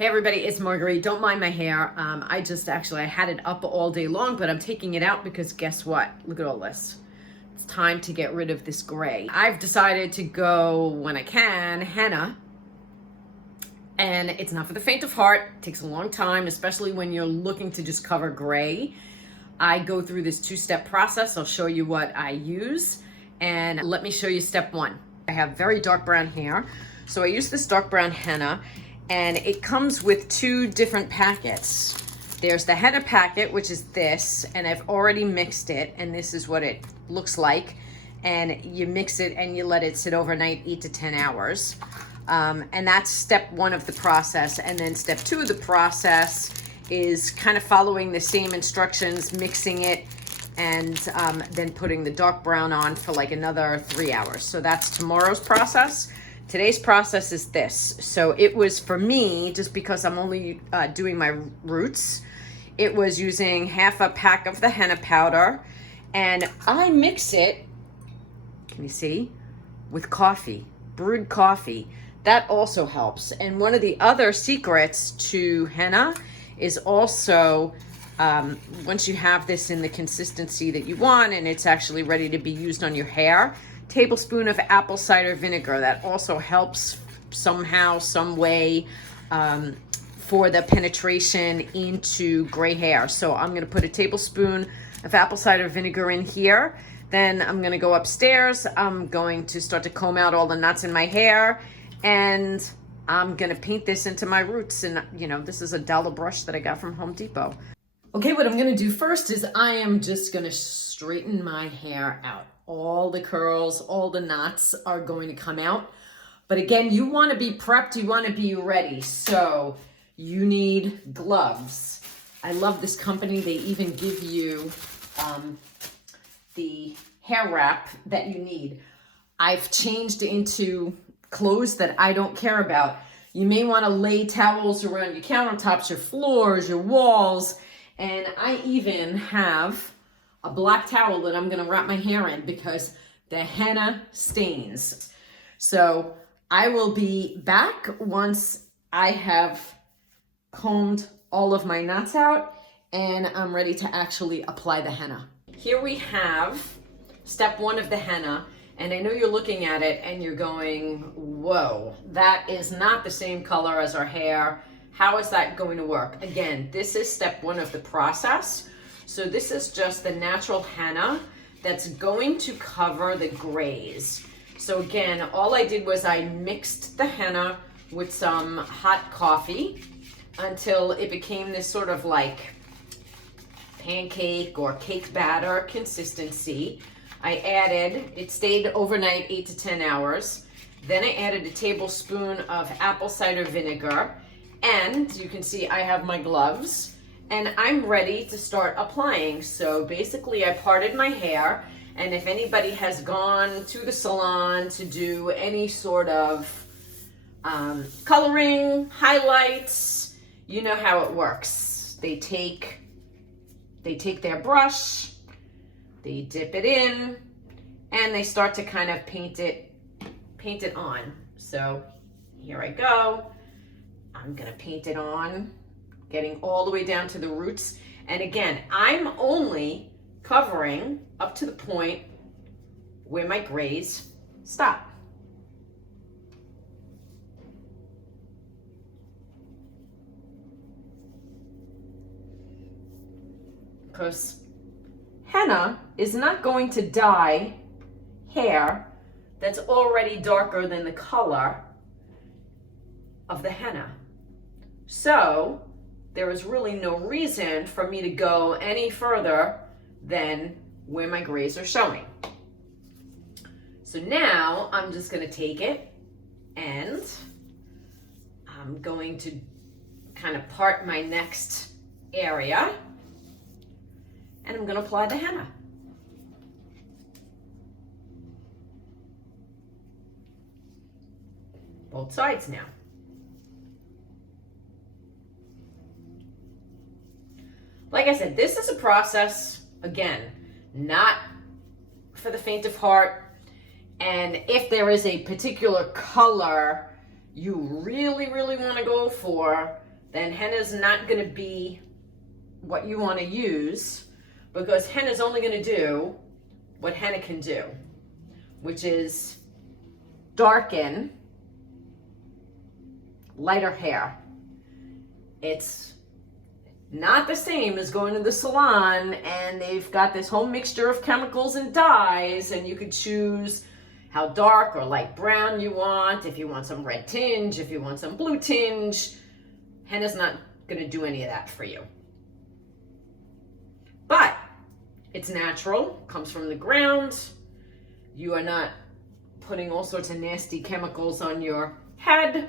Hey everybody, it's Marguerite. Don't mind my hair. I had it up all day long, but I'm taking it out because guess what? Look at all this. It's time to get rid of this gray. I've decided to go, when I can, henna. And it's not for the faint of heart. It takes a long time, especially when you're looking to just cover gray. I go through this two-step process. I'll show you what I use. And let me show you step one. I have very dark brown hair. So I use this dark brown henna. And it comes with two different packets. There's the henna packet, which is this, and I've already mixed it, and this is what it looks like. And you mix it and you let it sit overnight, 8 to 10 hours. And that's step one of the process. And then step two of the process is kind of following the same instructions, mixing it, and then putting the dark brown on for like another 3 hours. So that's tomorrow's process. Today's process is this. So it was for me, just because I'm only doing my roots, it was using half a pack of the henna powder, and I mix it, can you see, with coffee, brewed coffee. That also helps. And one of the other secrets to henna is also, once you have this in the consistency that you want and it's actually ready to be used on your hair, tablespoon of apple cider vinegar. That also helps somehow, some way, for the penetration into gray hair. So I'm gonna put a tablespoon of apple cider vinegar in here. Then I'm gonna go upstairs. I'm going to start to comb out all the knots in my hair, and I'm gonna paint this into my roots. And you know, this is a $1 brush that I got from Home Depot. Okay, what I'm gonna do first is I am just gonna straighten my hair out. All the curls, all the knots are going to come out. But again, you want to be prepped, you want to be ready. So you need gloves. I love this company. They even give you the hair wrap that you need. I've changed into clothes that I don't care about. You may want to lay towels around your countertops, your floors, your walls. And I even have a black towel that I'm gonna wrap my hair in because the henna stains. So I will be back once I have combed all of my knots out and I'm ready to actually apply the henna. Here we have step one of the henna, and I know you're looking at it and you're going, whoa, that is not the same color as our hair. How is that going to work? Again, this is step one of the process. So this is just the natural henna that's going to cover the grays. So again, all I did was I mixed the henna with some hot coffee until it became this sort of like pancake or cake batter consistency. I added, it stayed overnight 8 to 10 hours. Then I added a tablespoon of apple cider vinegar, and you can see I have my gloves. And I'm ready to start applying. So basically I parted my hair, and if anybody has gone to the salon to do any sort of coloring, highlights, you know how it works. They take their brush, they dip it in, and they start to kind of paint it on. So here I go. I'm gonna paint it on, getting all the way down to the roots. And again, I'm only covering up to the point where my grays stop. Because henna is not going to dye hair that's already darker than the color of the henna. So there is really no reason for me to go any further than where my grays are showing. So now I'm just going to take it and I'm going to kind of part my next area, and I'm going to apply the henna. Both sides now. Like I said, this is a process, again, not for the faint of heart. And if there is a particular color you really, really want to go for, then henna's not going to be what you want to use, because henna's only going to do what henna can do, which is darken lighter hair. It's not the same as going to the salon and they've got this whole mixture of chemicals and dyes, and you could choose how dark or light brown you want, if you want some red tinge, if you want some blue tinge. Henna's not going to do any of that for you. But it's natural, comes from the ground. You are not putting all sorts of nasty chemicals on your head.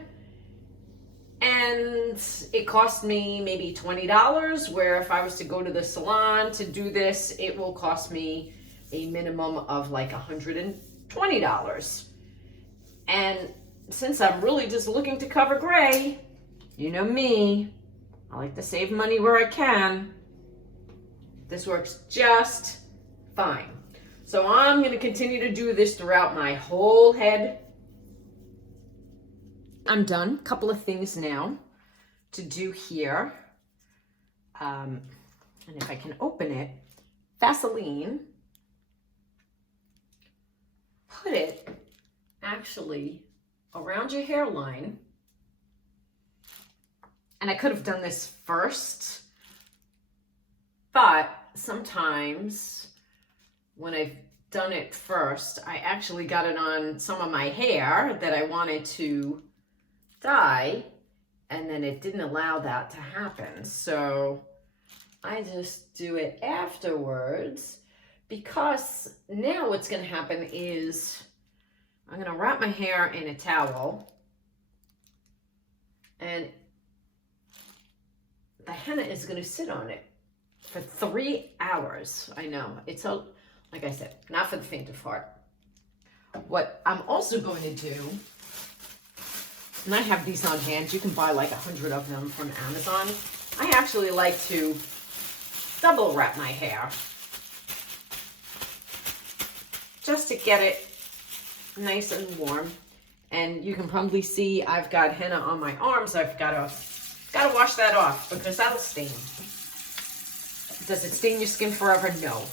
And it cost me maybe $20, where if I was to go to the salon to do this, it will cost me a minimum of like $120. And since I'm really just looking to cover gray, you know me, I like to save money where I can. This works just fine. So I'm going to continue to do this throughout my whole head. I'm done. Couple of things now to do here. And if I can open it, Vaseline, put it actually around your hairline. And I could have done this first, but sometimes when I've done it first, I actually got it on some of my hair that I wanted to dye, and then it didn't allow that to happen. So I just do it afterwards, because now what's going to happen is I'm going to wrap my hair in a towel, and the henna is going to sit on it for 3 hours. I know, it's a, like I said, not for the faint of heart. What I'm also going to do, and I have these on hand, you can buy like 100 of them from Amazon. I actually like to double wrap my hair just to get it nice and warm. And you can probably see I've got henna on my arms. I've got to wash that off, because that'll stain. Does it stain your skin forever? No.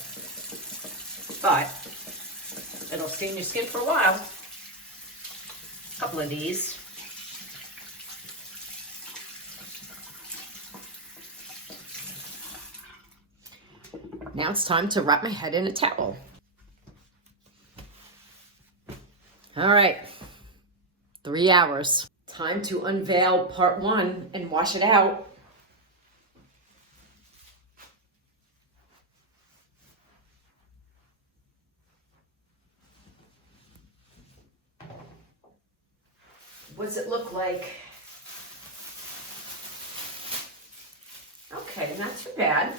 But it'll stain your skin for a while. A couple of these. Now it's time to wrap my head in a towel. All right, 3 hours. Time to unveil part 1 and wash it out. What does it look like? Okay, not too bad.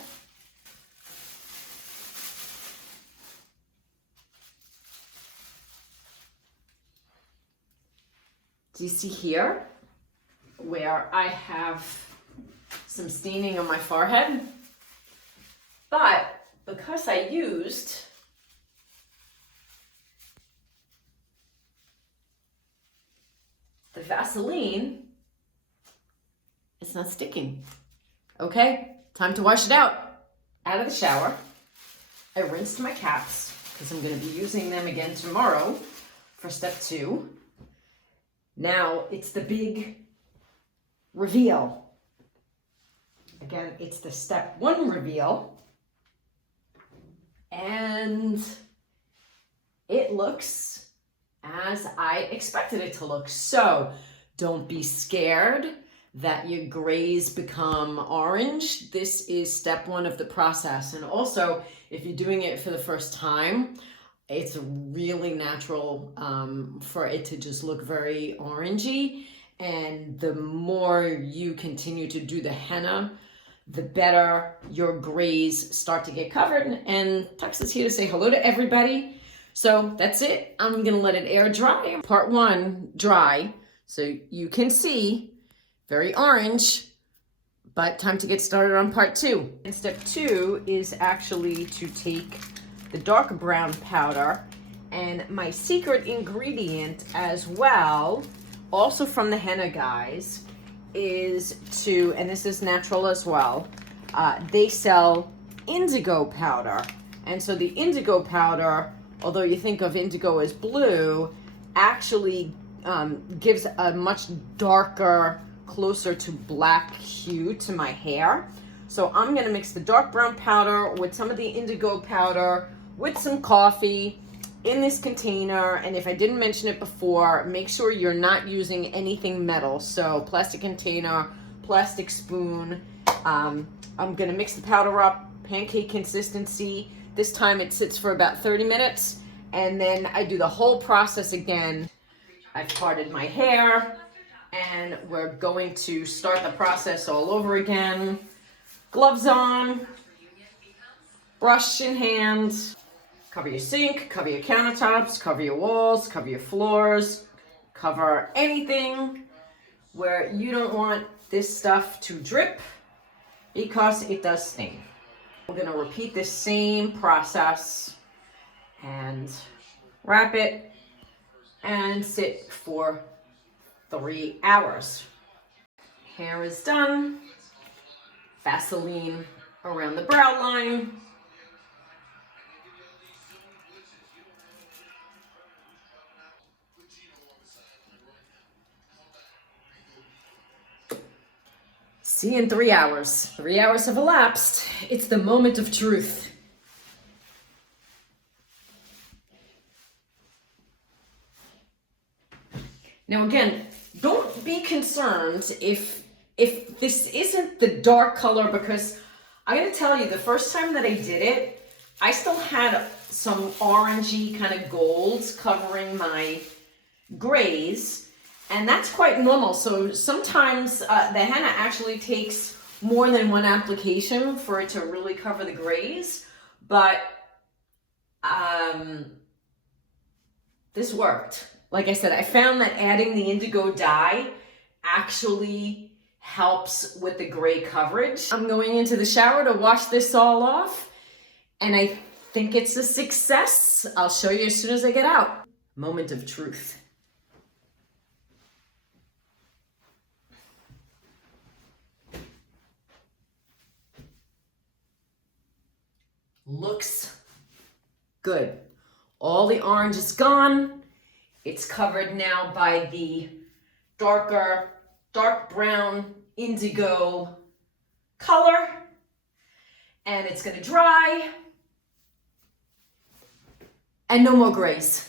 Do you see here where I have some staining on my forehead? But because I used the Vaseline, it's not sticking. Okay, time to wash it out. Out of the shower, I rinsed my caps because I'm going to be using them again tomorrow for step 2. Now it's the big reveal. Again, it's the step 1 reveal. And it looks as I expected it to look. So don't be scared that your grays become orange. This is step 1 of the process. And also, if you're doing it for the first time, it's really natural for it to just look very orangey. And the more you continue to do the henna, the better your grays start to get covered. And Tux is here to say hello to everybody. So that's it. I'm gonna let it air dry. Part 1 dry, so you can see very orange, but time to get started on part 2. And step 2 is actually to take the dark brown powder, and my secret ingredient as well, also from the Henna Guys, is to, and this is natural as well, they sell indigo powder. And so the indigo powder, although you think of indigo as blue, actually gives a much darker, closer to black hue to my hair. So I'm gonna mix the dark brown powder with some of the indigo powder with some coffee in this container. And if I didn't mention it before, make sure you're not using anything metal. So plastic container, plastic spoon. I'm gonna mix the powder up, pancake consistency. This time it sits for about 30 minutes. And then I do the whole process again. I've parted my hair and we're going to start the process all over again. Gloves on, brush in hand. Cover your sink, cover your countertops, cover your walls, cover your floors, cover anything where you don't want this stuff to drip because it does stain. We're gonna repeat this same process and wrap it and sit for 3 hours. Hair is done. Vaseline around the brow line. See you in 3 hours. 3 hours have elapsed. It's the moment of truth. Now again, don't be concerned if this isn't the dark color, because I gotta tell you, the first time that I did it, I still had some orangey kind of golds covering my grays, and that's quite normal. So sometimes the henna actually takes more than one application for it to really cover the grays, but this worked. Like I said, I found that adding the indigo dye actually helps with the gray coverage. I'm going into the shower to wash this all off, and I think it's a success. I'll show you as soon as I get out. Moment of truth. Looks good. All the orange is gone. It's covered now by the dark brown indigo color, and it's gonna dry, and no more grays.